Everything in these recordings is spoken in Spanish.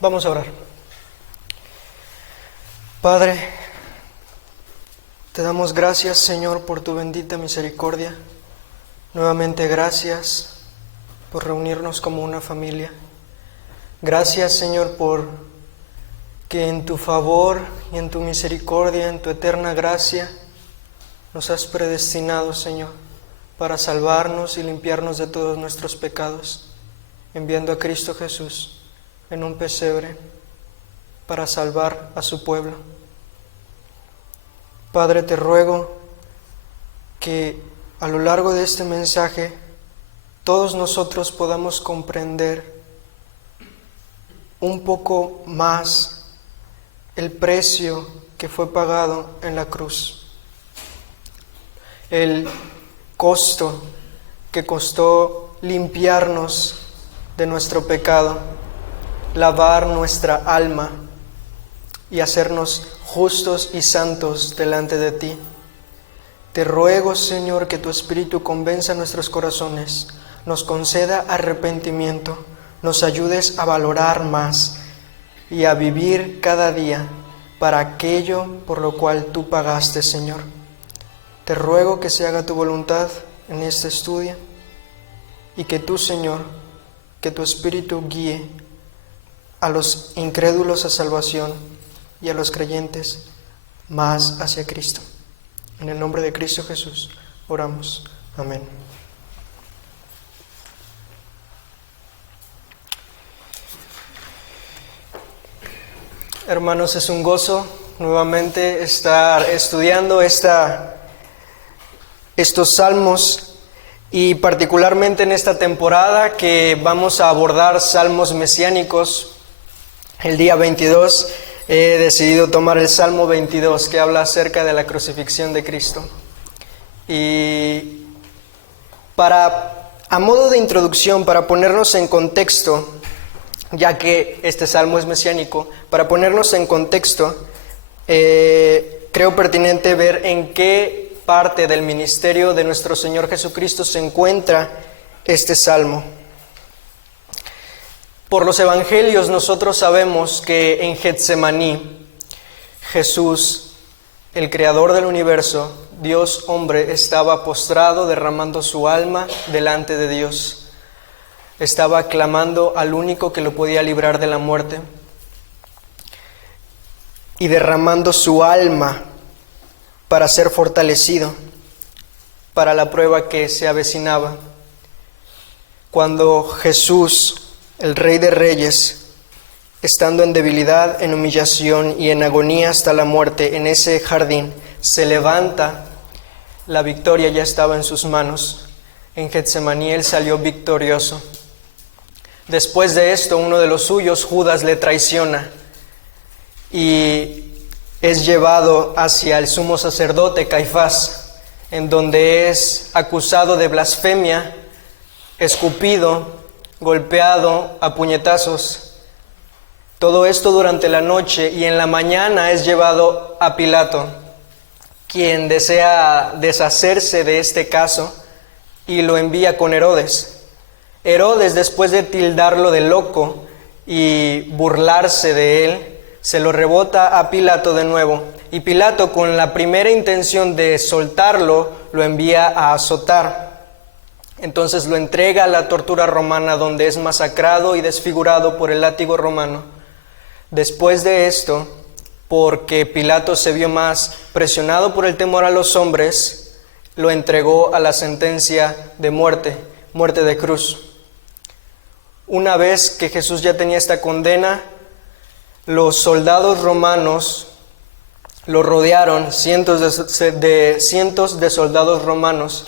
Vamos a orar. Padre, te damos gracias, Señor, por tu bendita misericordia. Nuevamente gracias por reunirnos como una familia. Gracias, Señor, por que en tu favor y en tu misericordia, en tu eterna gracia, nos has predestinado, Señor, para salvarnos y limpiarnos de todos nuestros pecados, enviando a Cristo Jesús en un pesebre para salvar a su pueblo. Padre, te ruego que a lo largo de este mensaje todos nosotros podamos comprender un poco más el precio que fue pagado en la cruz, el costo que costó limpiarnos de nuestro pecado, lavar nuestra alma y hacernos justos y santos delante de ti. Te ruego, Señor, que tu Espíritu convenza nuestros corazones, nos conceda arrepentimiento, nos ayudes a valorar más y a vivir cada día para aquello por lo cual tú pagaste, Señor. Te ruego que se haga tu voluntad en este estudio y que tú, Señor, que tu Espíritu guíe a los incrédulos a salvación y a los creyentes más hacia Cristo. En el nombre de Cristo Jesús oramos. Amén. Hermanos, es un gozo nuevamente estar estudiando estos salmos, y particularmente en esta temporada que vamos a abordar salmos mesiánicos. El día 22 he decidido tomar el Salmo 22, que habla acerca de la crucifixión de Cristo. Y a modo de introducción, para ponernos en contexto, ya que este salmo es mesiánico, para ponernos en contexto, creo pertinente ver en qué parte del ministerio de nuestro Señor Jesucristo se encuentra este salmo. Por los evangelios nosotros sabemos que en Getsemaní, Jesús, el creador del universo, Dios hombre, estaba postrado derramando su alma delante de Dios. Estaba clamando al único que lo podía librar de la muerte y derramando su alma para ser fortalecido para la prueba que se avecinaba. Cuando Jesús, el Rey de Reyes, estando en debilidad, en humillación y en agonía hasta la muerte en ese jardín, se levanta, la victoria ya estaba en sus manos. En Getsemaní él salió victorioso. Después de esto, uno de los suyos, Judas, le traiciona y es llevado hacia el sumo sacerdote Caifás, en donde es acusado de blasfemia, escupido, golpeado a puñetazos. Todo esto durante la noche, y en la mañana es llevado a Pilato, quien desea deshacerse de este caso y lo envía con Herodes. Herodes, después de tildarlo de loco y burlarse de él, se lo rebota a Pilato de nuevo, y Pilato, con la primera intención de soltarlo, lo envía a azotar. Entonces lo entrega a la tortura romana, donde es masacrado y desfigurado por el látigo romano. Después de esto, porque Pilato se vio más presionado por el temor a los hombres, lo entregó a la sentencia de muerte de cruz. Una vez que Jesús ya tenía esta condena, los soldados romanos lo rodearon, cientos de soldados romanos,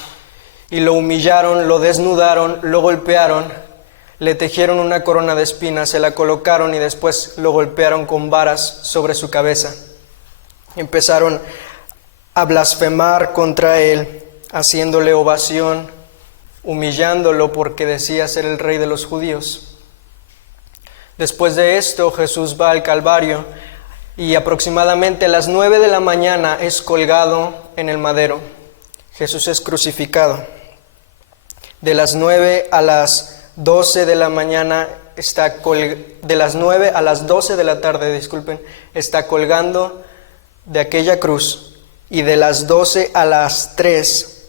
y lo humillaron, lo desnudaron, lo golpearon, le tejieron una corona de espinas, se la colocaron y después lo golpearon con varas sobre su cabeza. Empezaron a blasfemar contra él, haciéndole ovación, humillándolo porque decía ser el rey de los judíos. Después de esto, Jesús va al Calvario y aproximadamente a las 9 de la mañana es colgado en el madero. Jesús es crucificado. De las 9 a las 12 de la mañana de las 9 a las 12 de la tarde, está colgando de aquella cruz, y de las 12 a las 3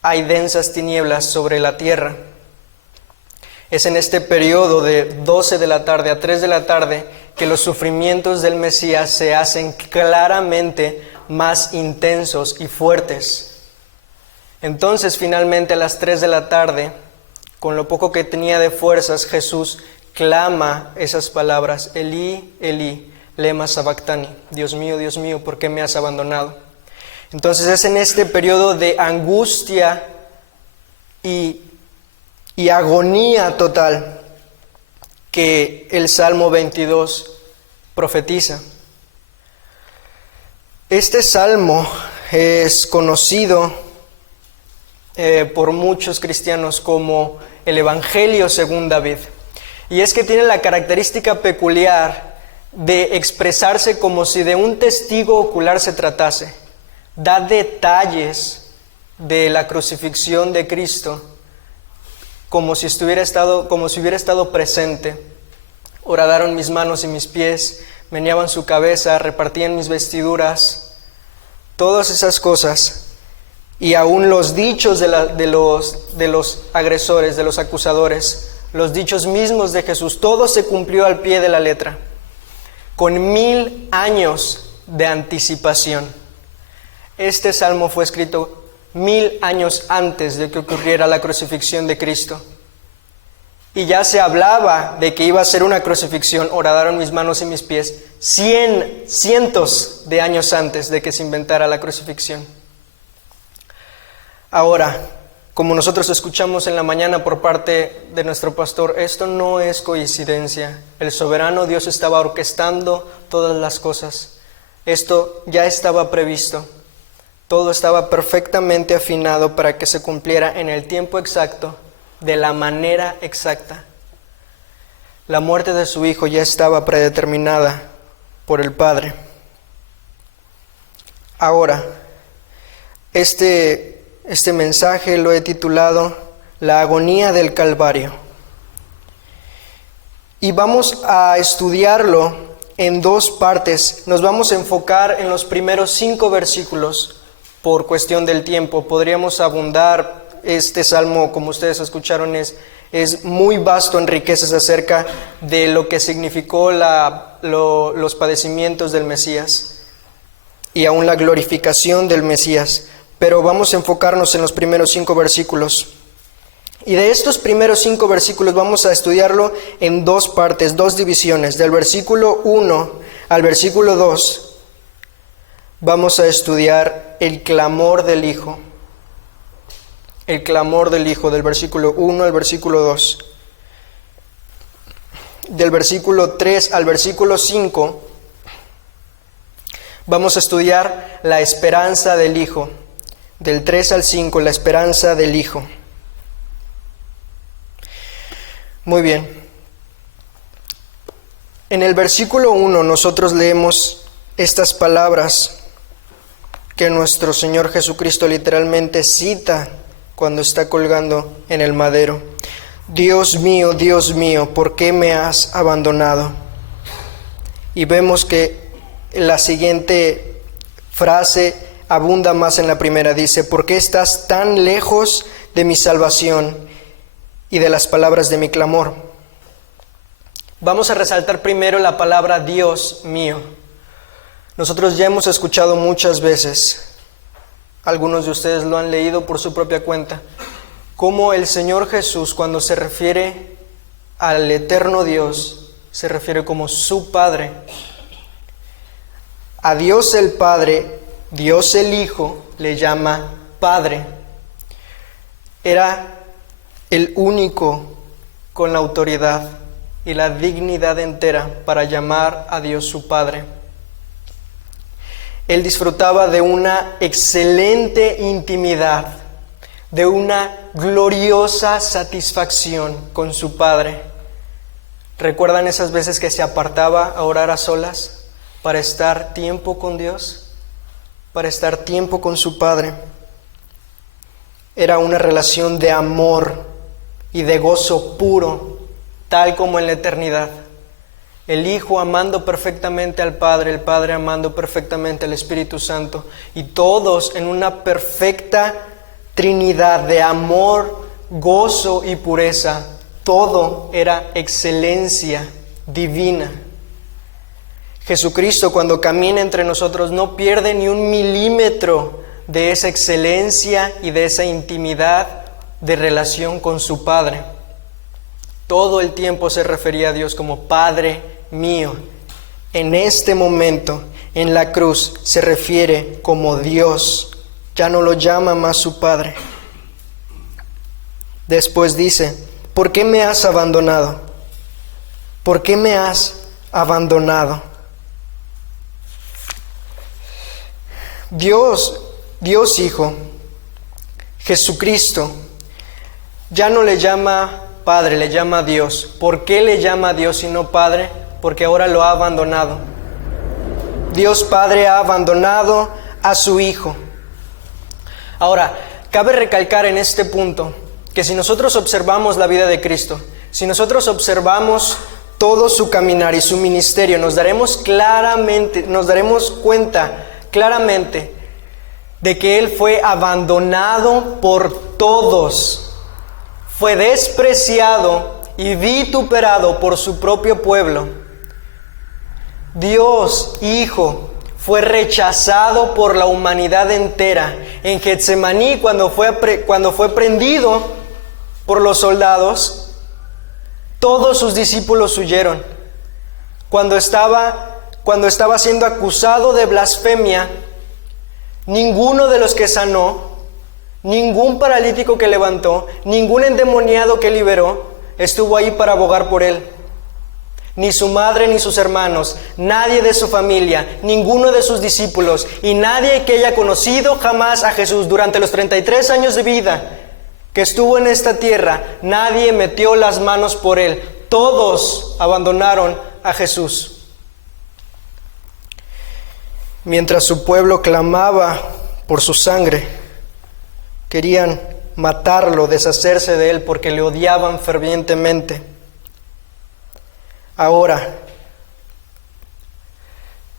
hay densas tinieblas sobre la tierra. Es en este periodo de 12 de la tarde a 3 de la tarde que los sufrimientos del Mesías se hacen claramente más intensos y fuertes. Entonces, finalmente, a las 3 de la tarde, con lo poco que tenía de fuerzas, Jesús clama esas palabras: Elí, Elí, lema sabactani. Dios mío, ¿por qué me has abandonado? Entonces es en este periodo de angustia y agonía total que el Salmo 22 profetiza. Este salmo es conocido por muchos cristianos como el Evangelio según David. Y es que tiene la característica peculiar de expresarse como si de un testigo ocular se tratase. Da detalles de la crucifixión de Cristo como si hubiera estado presente. Horadaron mis manos y mis pies, meneaban su cabeza, repartían mis vestiduras, todas esas cosas. Y aún los dichos de los agresores, de los acusadores, los dichos mismos de Jesús, todo se cumplió al pie de la letra, con 1000 años de anticipación. Este salmo fue escrito 1000 años antes de que ocurriera la crucifixión de Cristo. Y ya se hablaba de que iba a ser una crucifixión, horadaron mis manos y mis pies, cientos de años antes de que se inventara la crucifixión. Ahora, como nosotros escuchamos en la mañana por parte de nuestro pastor, esto no es coincidencia. El soberano Dios estaba orquestando todas las cosas. Esto ya estaba previsto. Todo estaba perfectamente afinado para que se cumpliera en el tiempo exacto, de la manera exacta. La muerte de su Hijo ya estaba predeterminada por el Padre. Ahora, este mensaje lo he titulado La agonía del Calvario. Y vamos a estudiarlo en dos partes. Nos vamos a enfocar en los primeros 5 versículos. Por cuestión del tiempo, podríamos abundar. Este salmo, como ustedes escucharon, es muy vasto en riquezas acerca de lo que significó los padecimientos del Mesías y aún la glorificación del Mesías. Pero vamos a enfocarnos en los primeros 5 versículos. Y de estos primeros 5 versículos vamos a estudiarlo en 2 partes, 2 divisiones. Del versículo 1 al versículo 2 vamos a estudiar el clamor del Hijo. El clamor del Hijo, del versículo 1 al versículo 2. Del versículo 3 al versículo 5 vamos a estudiar la esperanza del Hijo. Del 3 al 5, la esperanza del Hijo. Muy bien. En el versículo 1 nosotros leemos estas palabras que nuestro Señor Jesucristo literalmente cita cuando está colgando en el madero. Dios mío, ¿por qué me has abandonado? Y vemos que la siguiente frase abunda más en la primera. Dice: ¿por qué estás tan lejos de mi salvación y de las palabras de mi clamor? Vamos a resaltar primero la palabra Dios mío. Nosotros ya hemos escuchado muchas veces, algunos de ustedes lo han leído por su propia cuenta, cómo el Señor Jesús, cuando se refiere al eterno Dios, se refiere como su Padre. A Dios el Padre, Dios el Hijo, le llama Padre. Era el único con la autoridad y la dignidad entera para llamar a Dios su Padre. Él disfrutaba de una excelente intimidad, de una gloriosa satisfacción con su Padre. ¿Recuerdan esas veces que se apartaba a orar a solas para estar tiempo con Dios, para estar tiempo con su Padre? Era una relación de amor y de gozo puro, tal como en la eternidad. El Hijo amando perfectamente al Padre, el Padre amando perfectamente al Espíritu Santo, y todos en una perfecta Trinidad de amor, gozo y pureza. Todo era excelencia divina. Jesucristo, cuando camina entre nosotros, no pierde ni un milímetro de esa excelencia y de esa intimidad de relación con su Padre. Todo el tiempo se refería a Dios como Padre mío. En este momento, en la cruz, se refiere como Dios. Ya no lo llama más su Padre. Después dice: ¿por qué me has abandonado? ¿Por qué me has abandonado? Dios Hijo, Jesucristo, ya no le llama Padre, le llama Dios. ¿Por qué le llama Dios y no Padre? Porque ahora lo ha abandonado. Dios Padre ha abandonado a su Hijo. Ahora, cabe recalcar en este punto que si nosotros observamos la vida de Cristo, si nosotros observamos todo su caminar y su ministerio, nos daremos cuenta claramente de que Él fue abandonado por todos, fue despreciado y vituperado por su propio pueblo. Dios Hijo fue rechazado por la humanidad entera. En Getsemaní, cuando fue prendido por los soldados, todos sus discípulos huyeron. Cuando estaba siendo acusado de blasfemia, ninguno de los que sanó, ningún paralítico que levantó, ningún endemoniado que liberó, estuvo ahí para abogar por él. Ni su madre ni sus hermanos, nadie de su familia, ninguno de sus discípulos y nadie que haya conocido jamás a Jesús durante los 33 años de vida que estuvo en esta tierra, nadie metió las manos por él. Todos abandonaron a Jesús. Mientras su pueblo clamaba por su sangre, querían matarlo, deshacerse de él porque le odiaban fervientemente. Ahora,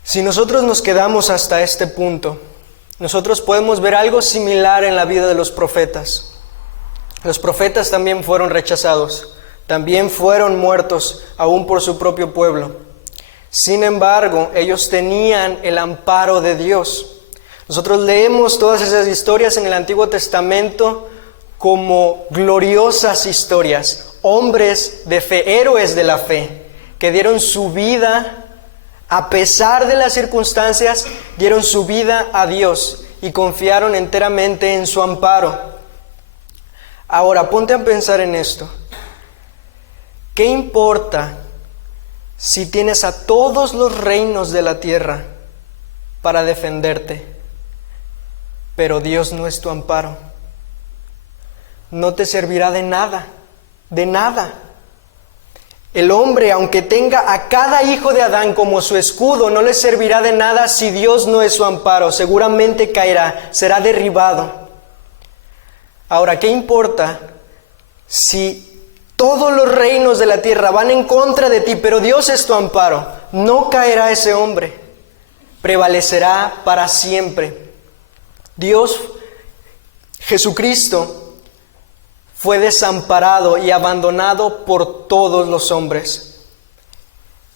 si nosotros nos quedamos hasta este punto, nosotros podemos ver algo similar en la vida de los profetas. Los profetas también fueron rechazados, también fueron muertos aún por su propio pueblo. Sin embargo, ellos tenían el amparo de Dios. Nosotros leemos todas esas historias en el Antiguo Testamento como gloriosas historias, hombres de fe, héroes de la fe, que dieron su vida, a pesar de las circunstancias, dieron su vida a Dios y confiaron enteramente en su amparo. Ahora, ponte a pensar en esto. ¿Qué importa si tienes a todos los reinos de la tierra para defenderte, pero Dios no es tu amparo? No te servirá de nada, de nada. El hombre, aunque tenga a cada hijo de Adán como su escudo, no le servirá de nada si Dios no es su amparo. Seguramente caerá, será derribado. Ahora, ¿qué importa si todos los reinos de la tierra van en contra de ti, pero Dios es tu amparo? No caerá ese hombre, prevalecerá para siempre. Dios, Jesucristo, fue desamparado y abandonado por todos los hombres.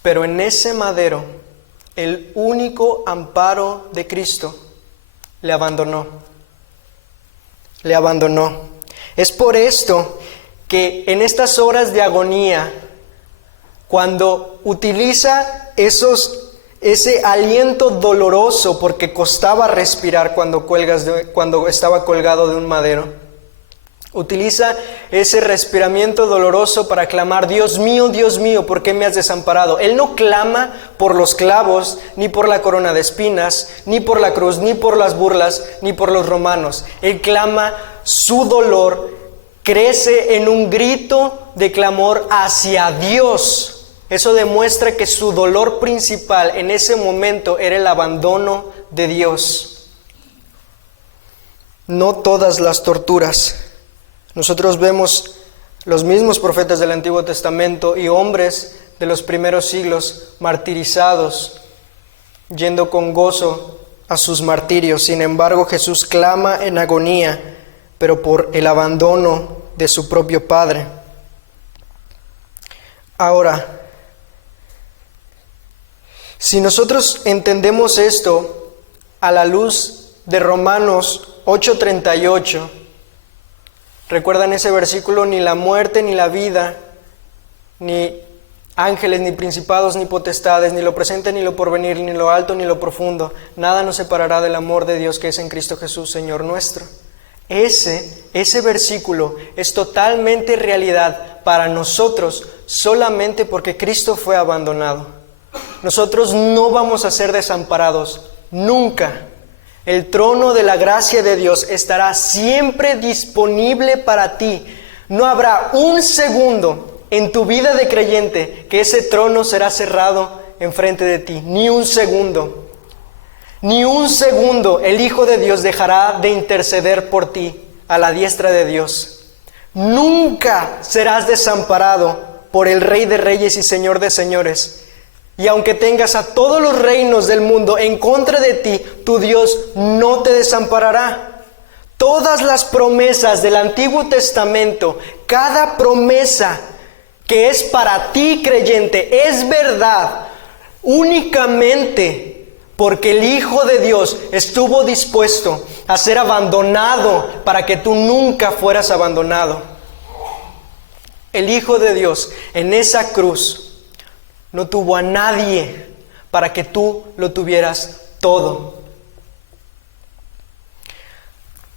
Pero en ese madero, el único amparo de Cristo le abandonó. Le abandonó. Es por esto que en estas horas de agonía, cuando utiliza ese aliento doloroso, porque costaba respirar cuando estaba colgado de un madero, Utiliza ese respiramiento doloroso para clamar, Dios mío, ¿por qué me has desamparado? Él no clama por los clavos, ni por la corona de espinas, ni por la cruz, ni por las burlas, ni por los romanos. Él clama, su dolor crece en un grito de clamor hacia Dios. Eso demuestra que su dolor principal en ese momento era el abandono de Dios. No todas las torturas. Nosotros vemos los mismos profetas del Antiguo Testamento y hombres de los primeros siglos martirizados, yendo con gozo a sus martirios. Sin embargo, Jesús clama en agonía, pero por el abandono de su propio Padre. Ahora, si nosotros entendemos esto a la luz de Romanos 8:38, ¿recuerdan ese versículo? Ni la muerte, ni la vida, ni ángeles, ni principados, ni potestades, ni lo presente, ni lo porvenir, ni lo alto, ni lo profundo, nada nos separará del amor de Dios que es en Cristo Jesús, Señor nuestro. Ese versículo es totalmente realidad para nosotros solamente porque Cristo fue abandonado. Nosotros no vamos a ser desamparados, nunca. El trono de la gracia de Dios estará siempre disponible para ti. No habrá un segundo en tu vida de creyente que ese trono será cerrado enfrente de ti. Ni un segundo. Ni un segundo el Hijo de Dios dejará de interceder por ti a la diestra de Dios. Nunca serás desamparado por el Rey de Reyes y Señor de Señores. Y aunque tengas a todos los reinos del mundo en contra de ti, tu Dios no te desamparará. Todas las promesas del Antiguo Testamento, cada promesa que es para ti creyente, es verdad únicamente porque el Hijo de Dios estuvo dispuesto a ser abandonado para que tú nunca fueras abandonado. El Hijo de Dios en esa cruz no tuvo a nadie para que tú lo tuvieras todo.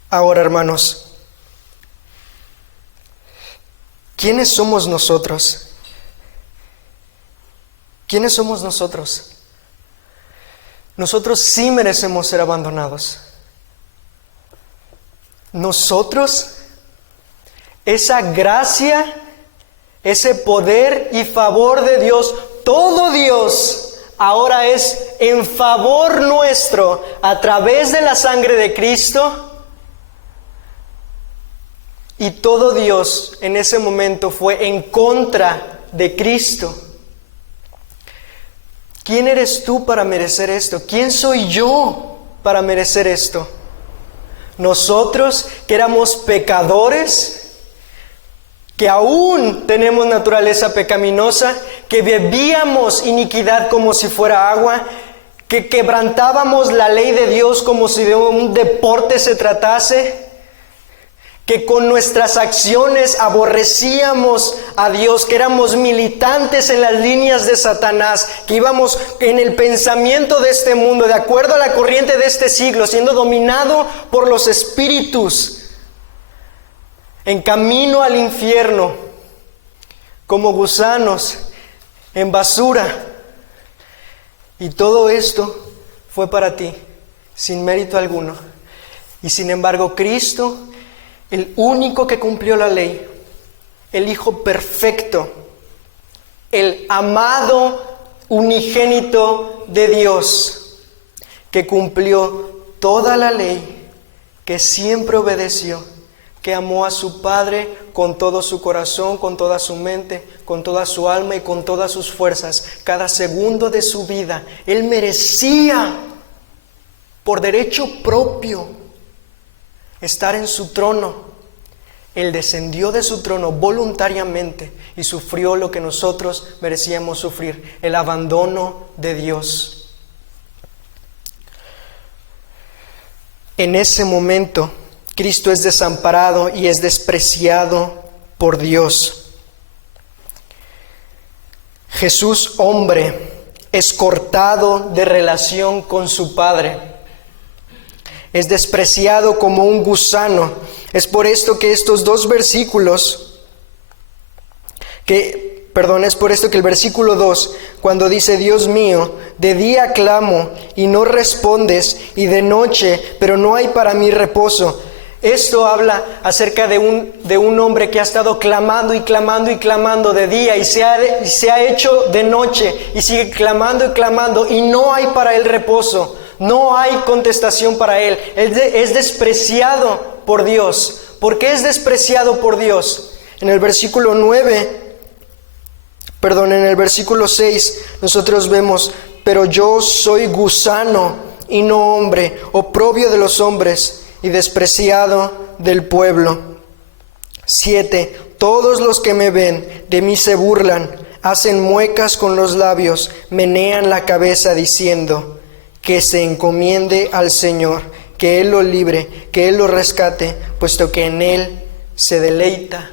Ahora, hermanos, ¿quiénes somos nosotros? ¿Quiénes somos nosotros? Nosotros sí merecemos ser abandonados. Nosotros, esa gracia, ese poder y favor de Dios, todo Dios ahora es en favor nuestro a través de la sangre de Cristo. Y todo Dios en ese momento fue en contra de Cristo. ¿Quién eres tú para merecer esto? ¿Quién soy yo para merecer esto? Nosotros que éramos pecadores, que aún tenemos naturaleza pecaminosa, que bebíamos iniquidad como si fuera agua, que quebrantábamos la ley de Dios como si de un deporte se tratase, que con nuestras acciones aborrecíamos a Dios, que éramos militantes en las líneas de Satanás, que íbamos en el pensamiento de este mundo, de acuerdo a la corriente de este siglo, siendo dominado por los espíritus, en camino al infierno, como gusanos en basura. Y todo esto fue para ti, sin mérito alguno. Y sin embargo, Cristo, el único que cumplió la ley, el Hijo perfecto, el amado unigénito de Dios, que cumplió toda la ley, que siempre obedeció, que amó a su Padre con todo su corazón, con toda su mente, con toda su alma y con todas sus fuerzas, cada segundo de su vida. Él merecía, por derecho propio, estar en su trono. Él descendió de su trono voluntariamente y sufrió lo que nosotros merecíamos sufrir, el abandono de Dios. En ese momento, Cristo es desamparado y es despreciado por Dios. Jesús, hombre, es cortado de relación con su Padre. es despreciado como un gusano. Es por esto que estos dos versículos, es por esto que el versículo 2, cuando dice, Dios mío, de día clamo y no respondes, y de noche, pero no hay para mí reposo. Esto habla acerca de un hombre que ha estado clamando y clamando y clamando de día y se ha hecho de noche y sigue clamando y clamando y no hay para él reposo, no hay contestación para él. Él es despreciado por Dios. ¿Por qué es despreciado por Dios? En el versículo 6 nosotros vemos, pero yo soy gusano y no hombre, oprobio de los hombres y despreciado del pueblo. 7. Todos los que me ven de mí se burlan, hacen muecas con los labios, menean la cabeza diciendo, que se encomiende al Señor, que Él lo libre, que Él lo rescate, puesto que en Él se deleita.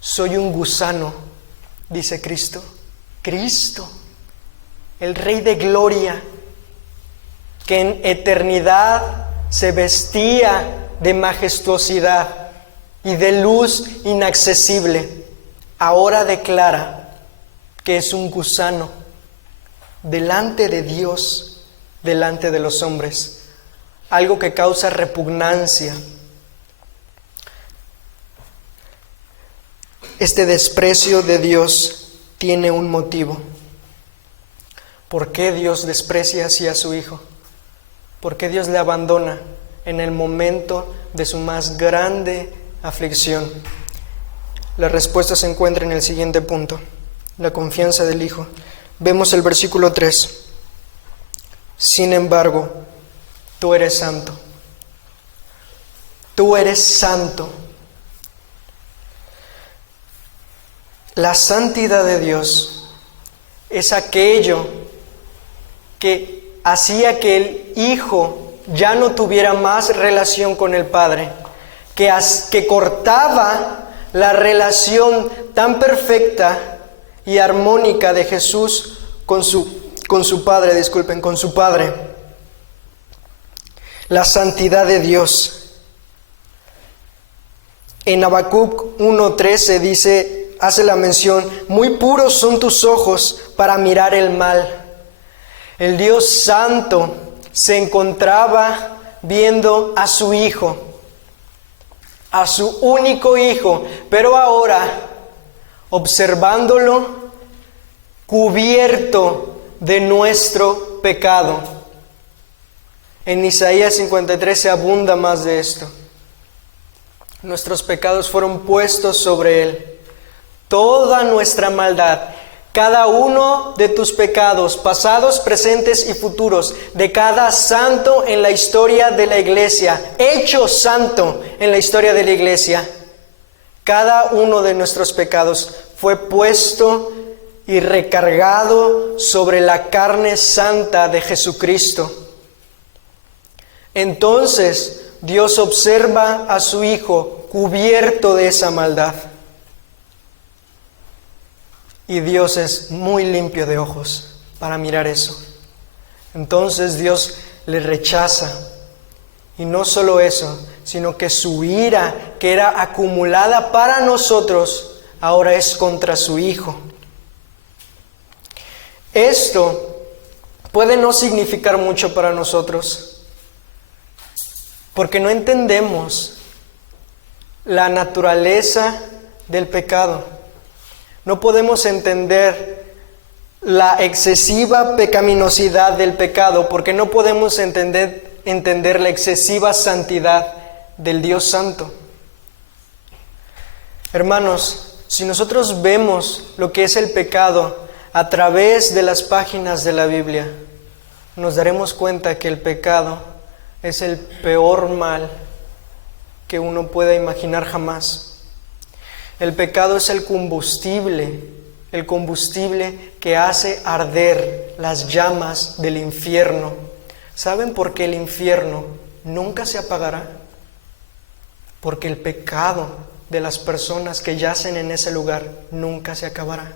Soy un gusano, dice Cristo. Cristo, el Rey de Gloria, que en eternidad se vestía de majestuosidad y de luz inaccesible, ahora declara que es un gusano delante de Dios, delante de los hombres, algo que causa repugnancia. Este desprecio de Dios tiene un motivo. ¿Por qué Dios desprecia así a su Hijo? ¿Por qué Dios le abandona en el momento de su más grande aflicción? La respuesta se encuentra en el siguiente punto: la confianza del Hijo. Vemos el versículo 3. Sin embargo, tú eres santo. Tú eres santo. La santidad de Dios es aquello que hacía que el Hijo ya no tuviera más relación con el Padre, que cortaba la relación tan perfecta y armónica de Jesús con su Padre. La santidad de Dios. En Habacuc 1:13 hace la mención, muy puros son tus ojos para mirar el mal. El Dios Santo se encontraba viendo a su Hijo, a su único Hijo, pero ahora observándolo cubierto de nuestro pecado. En Isaías 53 se abunda más de esto. Nuestros pecados fueron puestos sobre Él. Toda nuestra maldad, cada uno de tus pecados, pasados, presentes y futuros, de cada santo en la historia de la iglesia, hecho santo en la historia de la iglesia, cada uno de nuestros pecados fue puesto y recargado sobre la carne santa de Jesucristo. Entonces Dios observa a su Hijo cubierto de esa maldad. Y Dios es muy limpio de ojos para mirar eso. Entonces Dios le rechaza. Y no solo eso, sino que su ira, que era acumulada para nosotros, ahora es contra su Hijo. Esto puede no significar mucho para nosotros, porque no entendemos la naturaleza del pecado. No podemos entender la excesiva pecaminosidad del pecado, porque no podemos entender la excesiva santidad del Dios Santo. Hermanos, si nosotros vemos lo que es el pecado a través de las páginas de la Biblia, nos daremos cuenta que el pecado es el peor mal que uno pueda imaginar jamás. El pecado es el combustible que hace arder las llamas del infierno. ¿Saben por qué el infierno nunca se apagará? Porque el pecado de las personas que yacen en ese lugar nunca se acabará.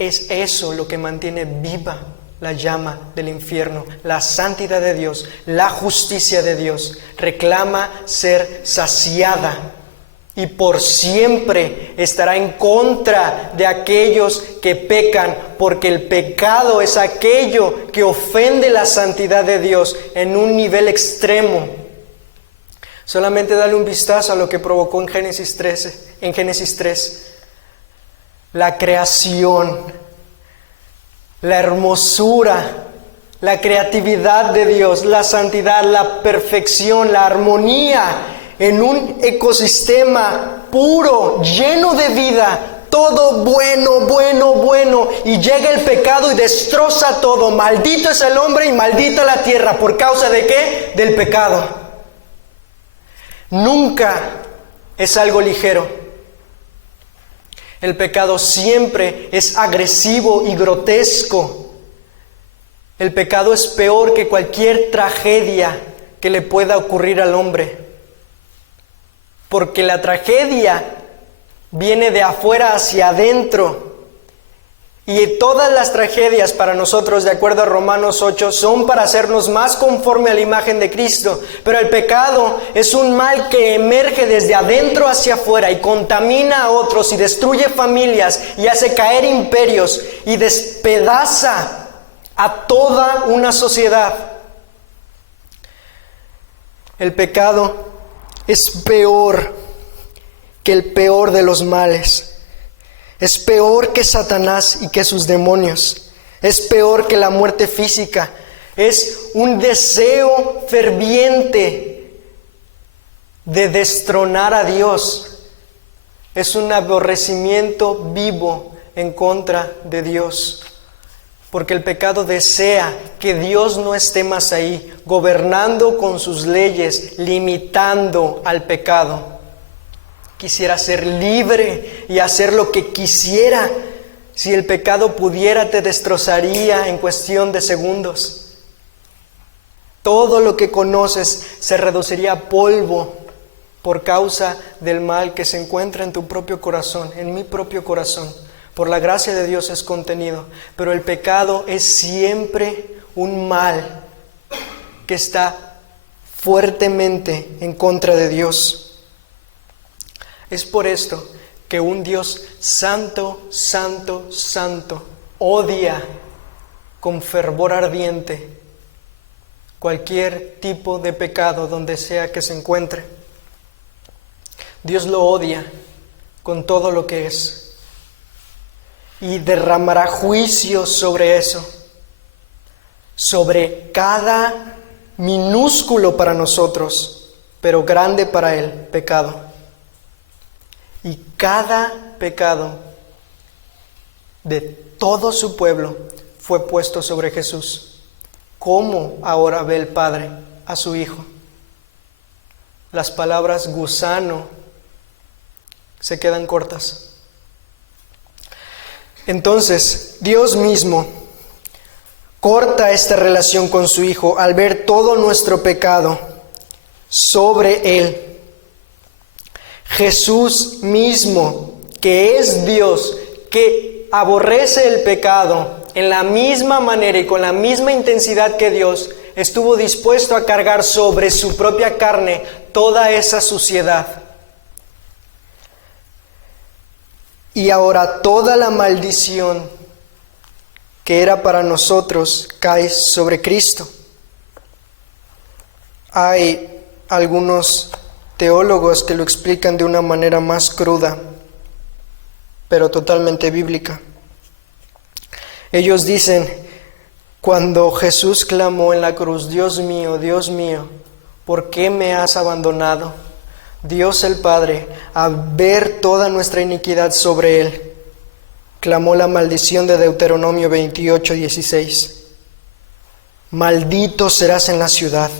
Es eso lo que mantiene viva la llama del infierno. La santidad de Dios, la justicia de Dios, reclama ser saciada y por siempre estará en contra de aquellos que pecan, porque el pecado es aquello que ofende la santidad de Dios en un nivel extremo. Solamente dale un vistazo a lo que provocó en Génesis 3. La creación, la hermosura, la creatividad de Dios, la santidad, la perfección, la armonía en un ecosistema puro, lleno de vida, todo bueno, y llega el pecado y destroza todo. Maldito es el hombre y maldita la tierra. ¿Por causa de qué? Del pecado. Nunca es algo ligero. El pecado siempre es agresivo y grotesco. El pecado es peor que cualquier tragedia que le pueda ocurrir al hombre. Porque la tragedia viene de afuera hacia adentro. Y todas las tragedias para nosotros, de acuerdo a Romanos 8, son para hacernos más conforme a la imagen de Cristo. Pero el pecado es un mal que emerge desde adentro hacia afuera y contamina a otros y destruye familias y hace caer imperios y despedaza a toda una sociedad. El pecado es peor que el peor de los males. Es peor que Satanás y que sus demonios. Es peor que la muerte física. Es un deseo ferviente de destronar a Dios. Es un aborrecimiento vivo en contra de Dios. Porque el pecado desea que Dios no esté más ahí, gobernando con sus leyes, limitando al pecado. Quisiera ser libre y hacer lo que quisiera. Si el pecado pudiera, te destrozaría en cuestión de segundos. Todo lo que conoces se reduciría a polvo por causa del mal que se encuentra en tu propio corazón, en mi propio corazón. Por la gracia de Dios es contenido, pero el pecado es siempre un mal que está fuertemente en contra de Dios. Es por esto que un Dios santo, santo, santo odia con fervor ardiente cualquier tipo de pecado donde sea que se encuentre. Dios lo odia con todo lo que es y derramará juicio sobre eso, sobre cada minúsculo para nosotros, pero grande para Él, pecado. Y cada pecado de todo su pueblo fue puesto sobre Jesús. ¿Cómo ahora ve el Padre a su Hijo? Las palabras gusano se quedan cortas. Entonces, Dios mismo corta esta relación con su Hijo al ver todo nuestro pecado sobre Él. Jesús mismo, que es Dios, que aborrece el pecado en la misma manera y con la misma intensidad que Dios, estuvo dispuesto a cargar sobre su propia carne toda esa suciedad. Y ahora toda la maldición que era para nosotros cae sobre Cristo. Hay algunos teólogos que lo explican de una manera más cruda, pero totalmente bíblica. Ellos dicen, cuando Jesús clamó en la cruz, Dios mío, ¿por qué me has abandonado? Dios el Padre, al ver toda nuestra iniquidad sobre Él, clamó la maldición de Deuteronomio 28:16. Maldito serás en la ciudad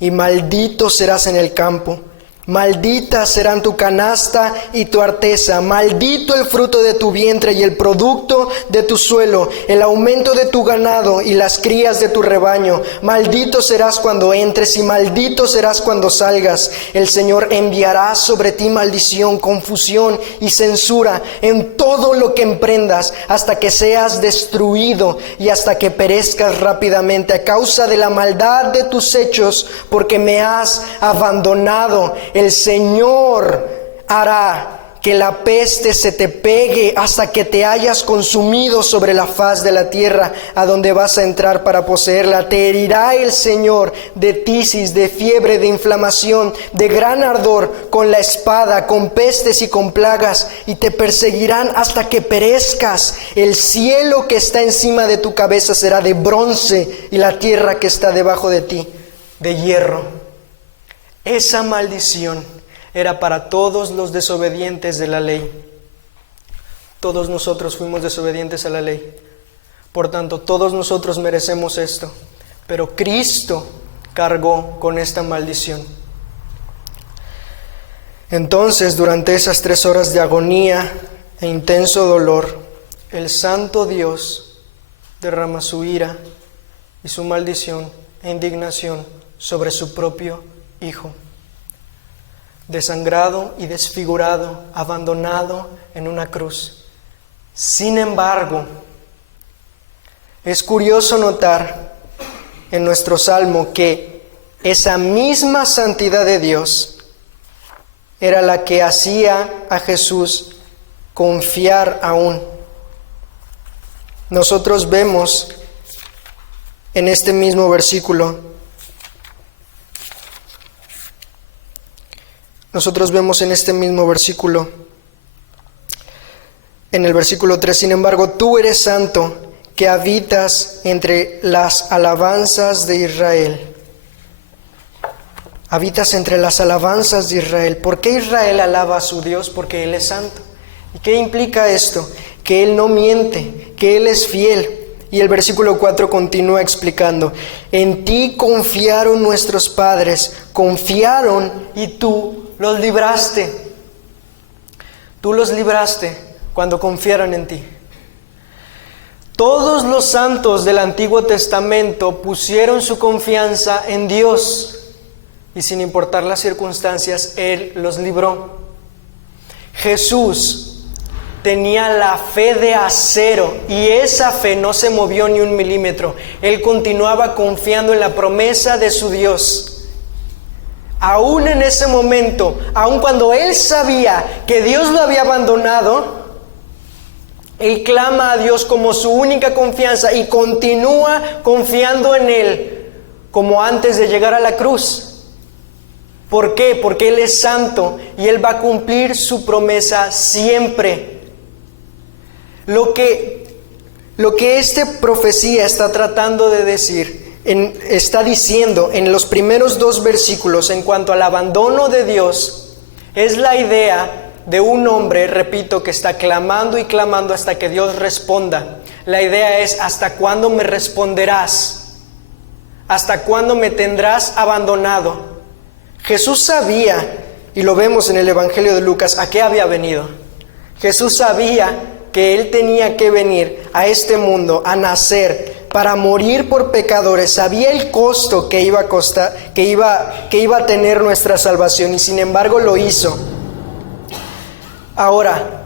y maldito serás en el campo. Malditas serán tu canasta y tu arteza, maldito el fruto de tu vientre y el producto de tu suelo, el aumento de tu ganado y las crías de tu rebaño. Maldito serás cuando entres y maldito serás cuando salgas. El Señor enviará sobre ti maldición, confusión y censura en todo lo que emprendas, hasta que seas destruido y hasta que perezcas rápidamente a causa de la maldad de tus hechos, porque me has abandonado. El Señor hará que la peste se te pegue hasta que te hayas consumido sobre la faz de la tierra a donde vas a entrar para poseerla. Te herirá el Señor de tisis, de fiebre, de inflamación, de gran ardor, con la espada, con pestes y con plagas, y te perseguirán hasta que perezcas. El cielo que está encima de tu cabeza será de bronce y la tierra que está debajo de ti de hierro. Esa maldición era para todos los desobedientes de la ley. Todos nosotros fuimos desobedientes a la ley. Por tanto, todos nosotros merecemos esto. Pero Cristo cargó con esta maldición. Entonces, durante esas 3 horas de agonía e intenso dolor, el Santo Dios derrama su ira y su maldición e indignación sobre su propio Hijo, desangrado y desfigurado, abandonado en una cruz. Sin embargo, es curioso notar en nuestro salmo que esa misma santidad de Dios era la que hacía a Jesús confiar aún. Nosotros vemos en este mismo versículo, en el versículo 3, sin embargo, tú eres santo, que habitas entre las alabanzas de Israel. Habitas entre las alabanzas de Israel. ¿Por qué Israel alaba a su Dios? Porque Él es santo. ¿Y qué implica esto? Que Él no miente, que Él es fiel. Y el versículo 4 continúa explicando: en ti confiaron nuestros padres, confiaron y tú los libraste. Tú los libraste cuando confiaron en ti. Todos los santos del Antiguo Testamento pusieron su confianza en Dios y sin importar las circunstancias, Él los libró. Jesús tenía la fe de acero y esa fe no se movió ni un milímetro. Él continuaba confiando en la promesa de su Dios. Aún en ese momento, aun cuando él sabía que Dios lo había abandonado, él clama a Dios como su única confianza y continúa confiando en Él como antes de llegar a la cruz. ¿Por qué? Porque Él es santo y Él va a cumplir su promesa siempre. Lo que esta profecía está tratando de decir, está diciendo en los primeros 2 versículos en cuanto al abandono de Dios, es la idea de un hombre, repito, que está clamando y clamando hasta que Dios responda. La idea es: ¿hasta cuándo me responderás? ¿Hasta cuándo me tendrás abandonado? Jesús sabía, y lo vemos en el Evangelio de Lucas, a qué había venido. Jesús sabía que Él tenía que venir a este mundo, a nacer, para morir por pecadores. Sabía el costo que iba a costar, que iba a tener nuestra salvación, y sin embargo lo hizo. Ahora,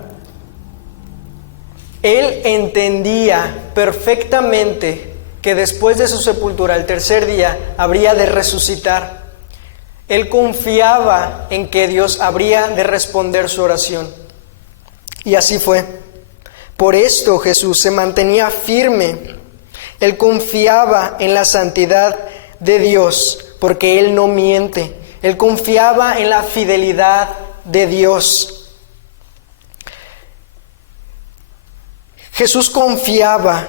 Él entendía perfectamente que después de su sepultura, el tercer día, habría de resucitar. Él confiaba en que Dios habría de responder su oración. Y así fue. Por esto Jesús se mantenía firme. Él confiaba en la santidad de Dios, porque Él no miente. Él confiaba en la fidelidad de Dios. Jesús confiaba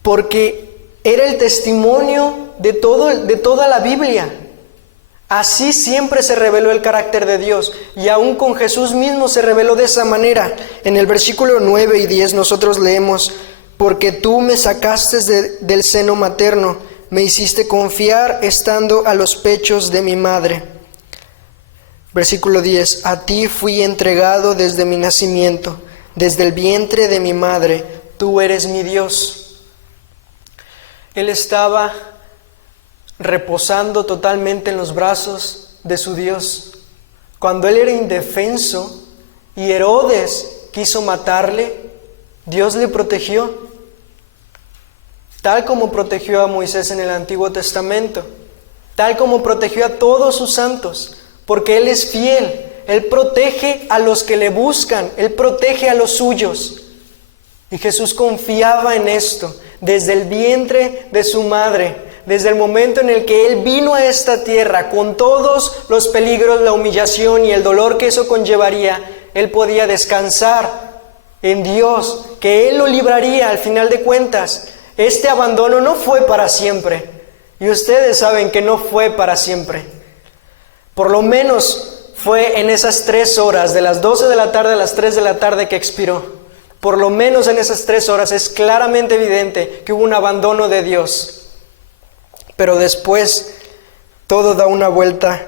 porque era el testimonio de toda la Biblia. Así siempre se reveló el carácter de Dios, y aún con Jesús mismo se reveló de esa manera. En el versículo 9 y 10 nosotros leemos: porque tú me sacaste del seno materno, me hiciste confiar estando a los pechos de mi madre. Versículo 10. A ti fui entregado desde mi nacimiento, desde el vientre de mi madre, tú eres mi Dios. Él estaba reposando totalmente en los brazos de su Dios. Cuando él era indefenso y Herodes quiso matarle, Dios le protegió, tal como protegió a Moisés en el Antiguo Testamento, tal como protegió a todos sus santos, porque Él es fiel. Él protege a los que le buscan, Él protege a los suyos. Y Jesús confiaba en esto desde el vientre de su madre, desde el momento en el que Él vino a esta tierra, con todos los peligros, la humillación y el dolor que eso conllevaría. Él podía descansar en Dios, que Él lo libraría al final de cuentas. Este abandono no fue para siempre, y ustedes saben que no fue para siempre. Por lo menos fue en esas 3 horas, de las 12 de la tarde a las 3 de la tarde que expiró. Por lo menos en esas 3 horas es claramente evidente que hubo un abandono de Dios. Pero después todo da una vuelta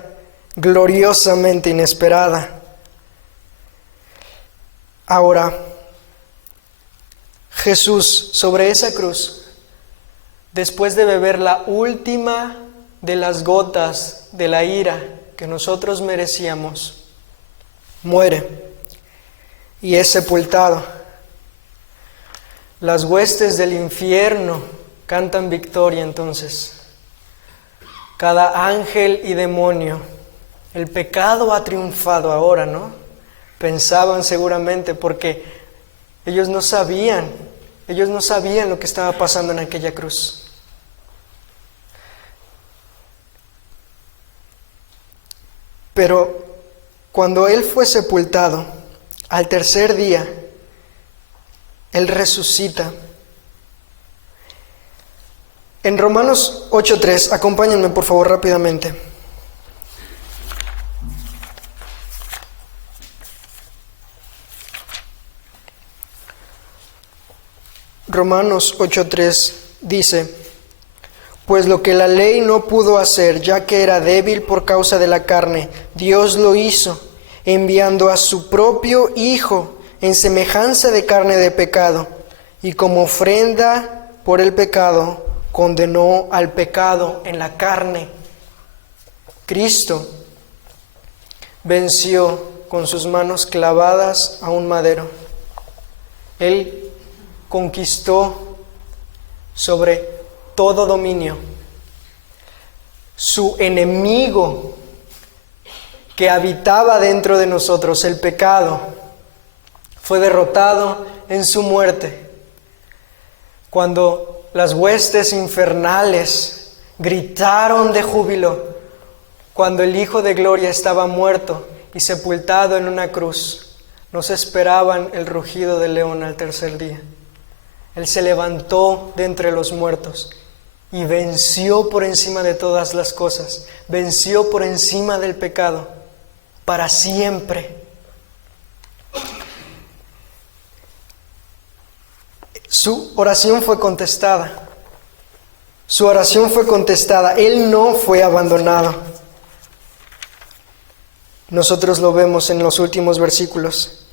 gloriosamente inesperada. Ahora, Jesús sobre esa cruz, después de beber la última de las gotas de la ira que nosotros merecíamos, muere y es sepultado. Las huestes del infierno cantan victoria entonces. Cada ángel y demonio, el pecado ha triunfado ahora, ¿no? Pensaban seguramente, porque ellos no sabían lo que estaba pasando en aquella cruz. Pero cuando Él fue sepultado, al tercer día, Él resucita. En Romanos 8:3, acompáñenme por favor rápidamente. Romanos 8:3 dice: pues lo que la ley no pudo hacer, ya que era débil por causa de la carne, Dios lo hizo, enviando a su propio Hijo en semejanza de carne de pecado, y como ofrenda por el pecado, condenó al pecado en la carne. Cristo venció con sus manos clavadas a un madero. Él conquistó sobre todo dominio. Su enemigo que habitaba dentro de nosotros, el pecado, fue derrotado en su muerte. Cuando las huestes infernales gritaron de júbilo, cuando el Hijo de Gloria estaba muerto y sepultado en una cruz, no se esperaban el rugido del león al tercer día. Él se levantó de entre los muertos y venció por encima de todas las cosas, venció por encima del pecado para siempre. Su oración fue contestada. Su oración fue contestada. Él no fue abandonado. Nosotros lo vemos en los últimos versículos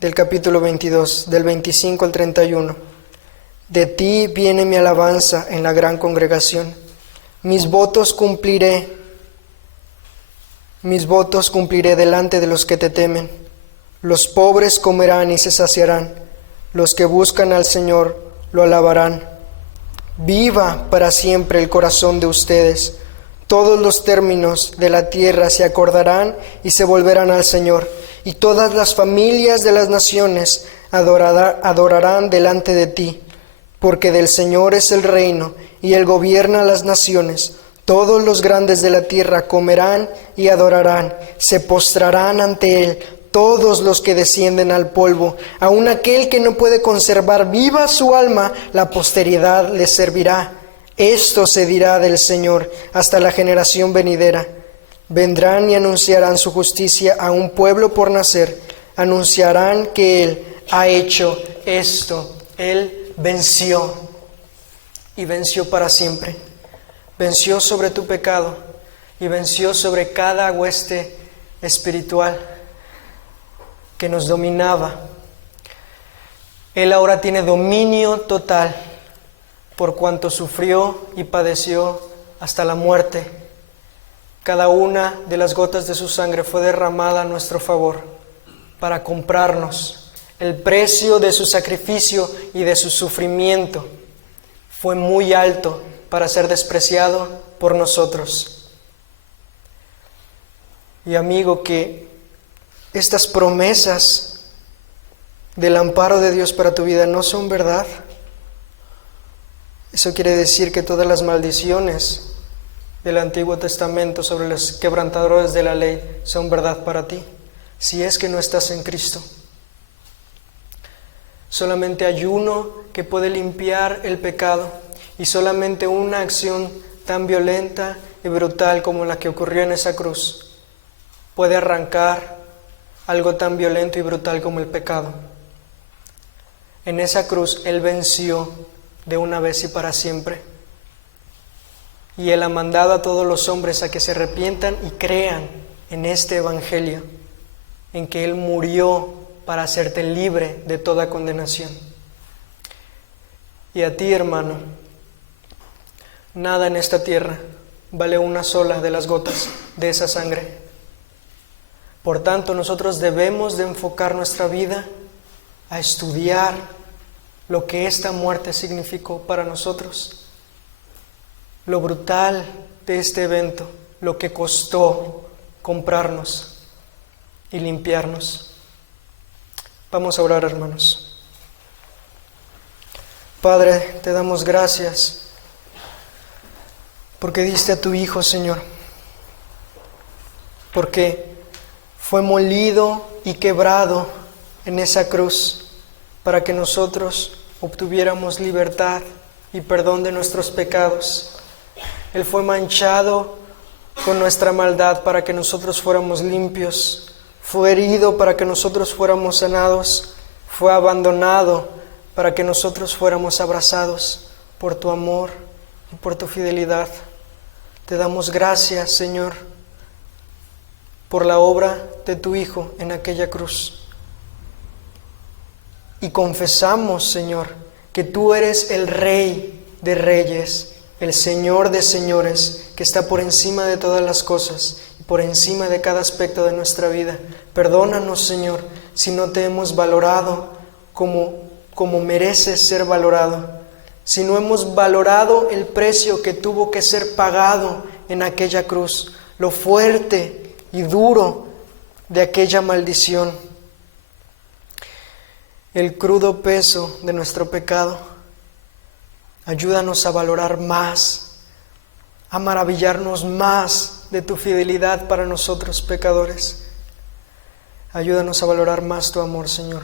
del capítulo 22, del 25 al 31. De ti viene mi alabanza en la gran congregación. Mis votos cumpliré delante de los que te temen. Los pobres comerán y se saciarán. Los que buscan al Señor lo alabarán. Viva para siempre el corazón de ustedes. Todos los términos de la tierra se acordarán y se volverán al Señor. Y todas las familias de las naciones adorarán delante de ti. Porque del Señor es el reino, y Él gobierna las naciones. Todos los grandes de la tierra comerán y adorarán, se postrarán ante Él, todos los que descienden al polvo. Aun aquel que no puede conservar viva su alma, la posteridad le servirá. Esto se dirá del Señor hasta la generación venidera. Vendrán y anunciarán su justicia a un pueblo por nacer. Anunciarán que Él ha hecho esto. Él venció y venció para siempre. Venció sobre tu pecado y venció sobre cada hueste espiritual que nos dominaba. Él ahora tiene dominio total por cuanto sufrió y padeció hasta la muerte. Cada una de las gotas de su sangre fue derramada a nuestro favor para comprarnos. El precio de su sacrificio y de su sufrimiento fue muy alto para ser despreciado por nosotros. Y amigo, que estas promesas del amparo de Dios para tu vida no son verdad. Eso quiere decir que todas las maldiciones del Antiguo Testamento sobre los quebrantadores de la ley son verdad para ti, si es que no estás en Cristo. Solamente hay uno que puede limpiar el pecado, y solamente una acción tan violenta y brutal como la que ocurrió en esa cruz puede arrancar algo tan violento y brutal como el pecado. En esa cruz Él venció de una vez y para siempre. Y Él ha mandado a todos los hombres a que se arrepientan y crean en este Evangelio, en que Él murió para hacerte libre de toda condenación. Y a ti, hermano, nada en esta tierra vale una sola de las gotas de esa sangre. Por tanto, nosotros debemos de enfocar nuestra vida a estudiar lo que esta muerte significó para nosotros, lo brutal de este evento, lo que costó comprarnos y limpiarnos. Vamos a orar, hermanos. Padre, te damos gracias porque diste a tu Hijo, Señor, porque fue molido y quebrado en esa cruz para que nosotros obtuviéramos libertad y perdón de nuestros pecados. Él fue manchado con nuestra maldad para que nosotros fuéramos limpios. Fue herido para que nosotros fuéramos sanados. Fue abandonado para que nosotros fuéramos abrazados por tu amor y por tu fidelidad. Te damos gracias, Señor, por la obra de tu Hijo en aquella cruz. Y confesamos, Señor, que tú eres el Rey de reyes, el Señor de señores, que está por encima de todas las cosas y por encima de cada aspecto de nuestra vida. Perdónanos, Señor, si no te hemos valorado como mereces ser valorado, si no hemos valorado el precio que tuvo que ser pagado en aquella cruz, lo fuerte y duro de aquella maldición, el crudo peso de nuestro pecado. Ayúdanos a valorar más, a maravillarnos más de tu fidelidad para nosotros pecadores. Ayúdanos a valorar más tu amor, Señor.